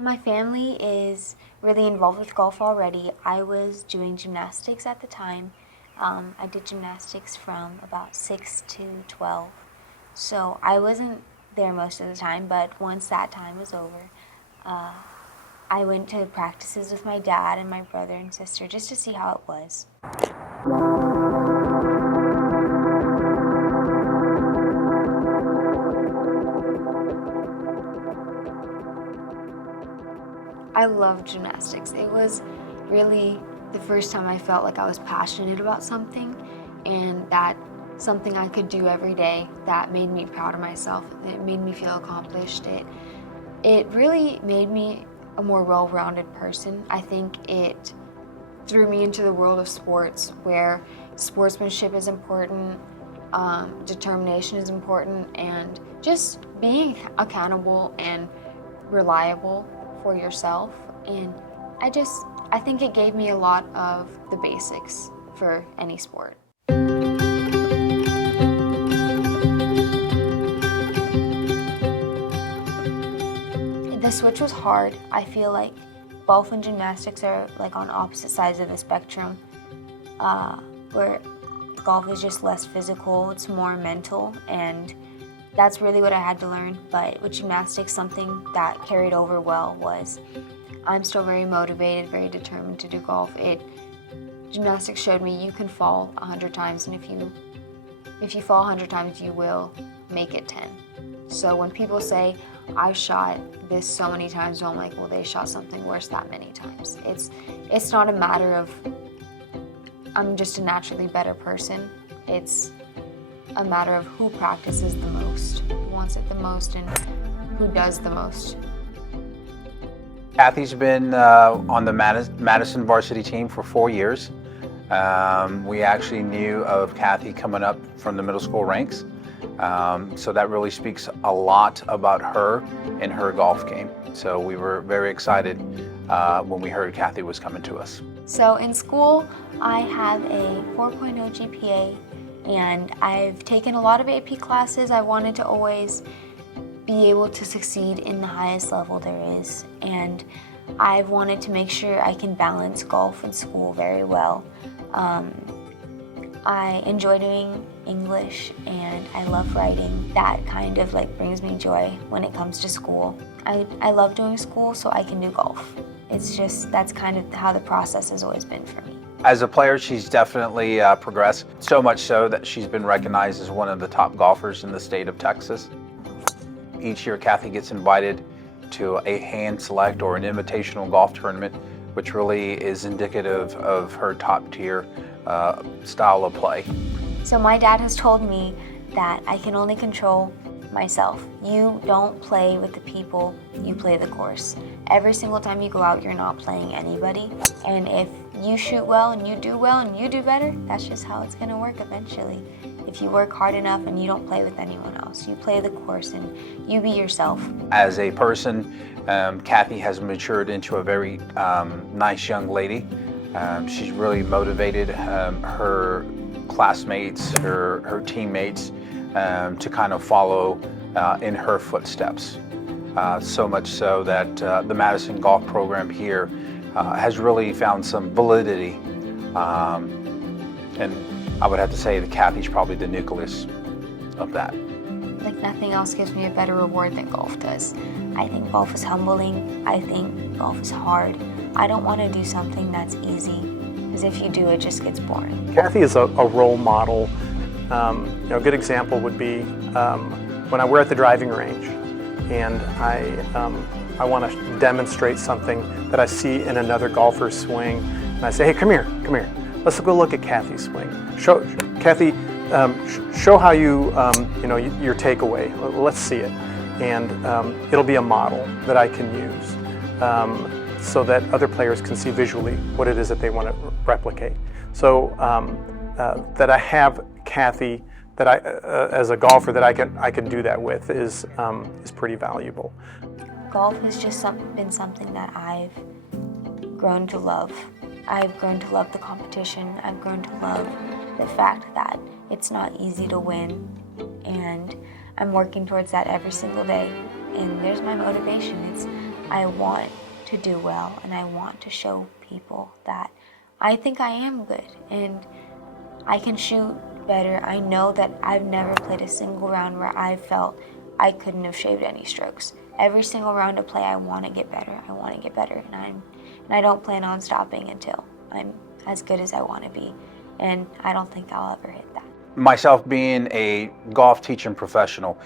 My family is really involved with golf already. I was doing gymnastics at the time. I did gymnastics from about 6 to 12. So I wasn't there most of the time, but once that time was over, I went to practices with my dad and my brother and sister just to see how it was. I loved gymnastics. It was really the first time I felt like I was passionate about something, and that something I could do every day that made me proud of myself. It made me feel accomplished. It really made me a more well-rounded person. I think it threw me into the world of sports where sportsmanship is important, determination is important, and just being accountable and reliable for yourself. And I think it gave me a lot of the basics for any sport. The switch was hard. I feel like golf and gymnastics are like on opposite sides of the spectrum, where golf is just less physical, it's more mental, and that's really what I had to learn. But with gymnastics, something that carried over well was I'm still very motivated, very determined to do golf. Gymnastics showed me you can fall 100 times, and if you fall 100 times, you will make it 10. So when people say, I shot this so many times, I'm like, well, they shot something worse that many times. It's not a matter of I'm just a naturally better person. It's a matter of who practices the most, who wants it the most, and who does the most. Kathy's been on the Madison varsity team for 4 years. We actually knew of Kathy coming up from the middle school ranks. So that really speaks a lot about her and her golf game. So we were very excited when we heard Kathy was coming to us. So in school, I have a 4.0 GPA, and I've taken a lot of AP classes. I wanted to always be able to succeed in the highest level there is, and I've wanted to make sure I can balance golf and school very well. I enjoy doing English and I love writing. That kind of like brings me joy when it comes to school. I love doing school, so I can do golf. It's just, that's kind of how the process has always been for me. As a player, she's definitely progressed, so much so that she's been recognized as one of the top golfers in the state of Texas. Each year, Kathy gets invited to a hand select or an invitational golf tournament, which really is indicative of her top tier style of play. So my dad has told me that I can only control myself. You don't play with the people, you play the course. Every single time you go out, you're not playing anybody. And if you shoot well and you do better, that's just how it's gonna work eventually. If you work hard enough and you don't play with anyone else, you play the course and you be yourself. As a person, Kathy has matured into a very nice young lady. She's really motivated her classmates, her teammates to kind of follow in her footsteps. So much so that the Madison Golf Program here has really found some validity. And I would have to say that Kathy's probably the nucleus of that. Like nothing else gives me a better reward than golf does. I think golf is humbling. I think golf is hard. I don't want to do something that's easy, because if you do, it just gets boring. Kathy is a role model. A good example would be when we're at the driving range and I want to demonstrate something that I see in another golfer's swing, and I say, hey, come here. Let's go look at Kathy's swing. Kathy, show how your takeaway. Let's see it, and it'll be a model that I can use, so that other players can see visually what it is that they want to replicate. So that I have Kathy, that as a golfer, that I can do that with is pretty valuable. Golf has just been something that I've grown to love. I've grown to love the competition. I've grown to love the fact that it's not easy to win, and I'm working towards that every single day. And there's my motivation. I want to do well, and I want to show people that I think I am good and I can shoot better. I know that I've never played a single round where I felt I couldn't have shaved any strokes. Every single round of play, I want to get better. I want to get better, and I don't plan on stopping until I'm as good as I want to be, and I don't think I'll ever hit that. Myself being a golf teaching professional,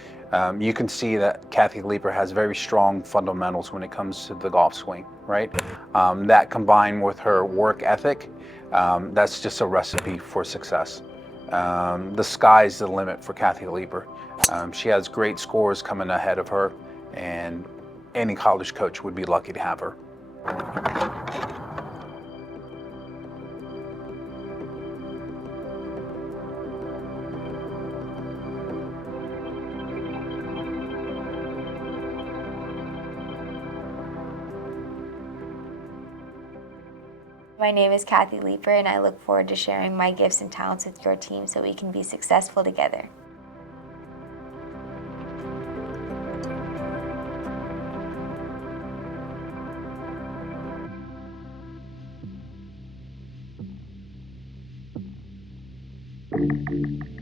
you can see that Kathy Leeper has very strong fundamentals when it comes to the golf swing, right? That combined with her work ethic, that's just a recipe for success. The sky's the limit for Kathy Leeper. She has great scores coming ahead of her, and any college coach would be lucky to have her. My name is Kathy Leeper, and I look forward to sharing my gifts and talents with your team so we can be successful together. Thank you.